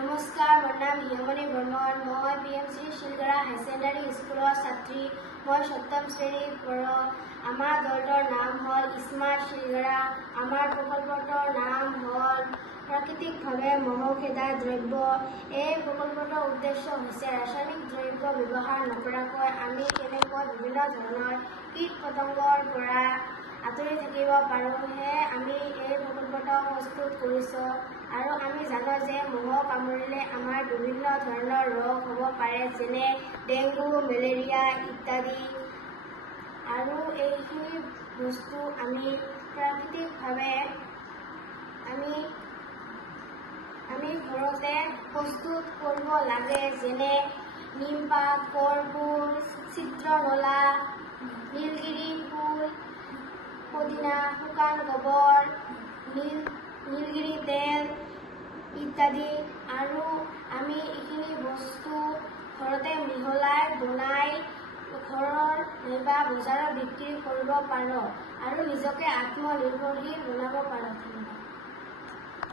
নমস্কাৰ, মোৰ নাম হিয়মণি বৰ্মন। মই PMC শিলগড়া হাই ছেকেণ্ডাৰী স্কুলৰ ছাত্ৰী। মই 7ম শ্ৰেণীত পঢ়ো। আমাৰ দলটোৰ নাম হ'ল স্মাৰ্ট শিলগড়া। আমাৰ প্ৰকল্পটোৰ নাম হ'ল প্ৰাকৃতিকভাৱে মহ খেদা দ্ৰব্য। এই প্ৰকল্পটোৰ উদ্দেশ্য হৈছে ৰাসায়নিক দ্ৰব্য ব্যৱহাৰ নকৰাকৈ আমি কেনেকৈ বিভিন্ন ধৰণৰ কীট পতংগৰ পৰা আঁতৰি থাকিব পাৰোঁ, সেয়ে আমি এই প্ৰকল্পটো প্ৰস্তুত কৰিছোঁ। আৰু আমি জানো যে মহ কামুৰিলে আমাৰ বিভিন্ন ধৰণৰ ৰোগ হ'ব পাৰে, যেনে ডেংগু, মেলেৰিয়া ইত্যাদি। আৰু এইখিনি বস্তু আমি প্ৰাকৃতিকভাৱে আমি ঘৰতে প্ৰস্তুত কৰিব লাগে, যেনে নিমপাত, কৰ্পূৰ, চিত্ৰনলা, নীলগিৰি ফুল, পদিনা, শুকান গোবৰ, নীলগিৰি তেল ইত্যাদি। আৰু আমি এইখিনি বস্তু ঘৰতে মিহলাই বনাই ঘৰৰ নাইবা বজাৰত বিক্ৰী কৰিব পাৰোঁ আৰু নিজকে আত্মনিৰ্ভৰশীল বনাব পাৰোঁ।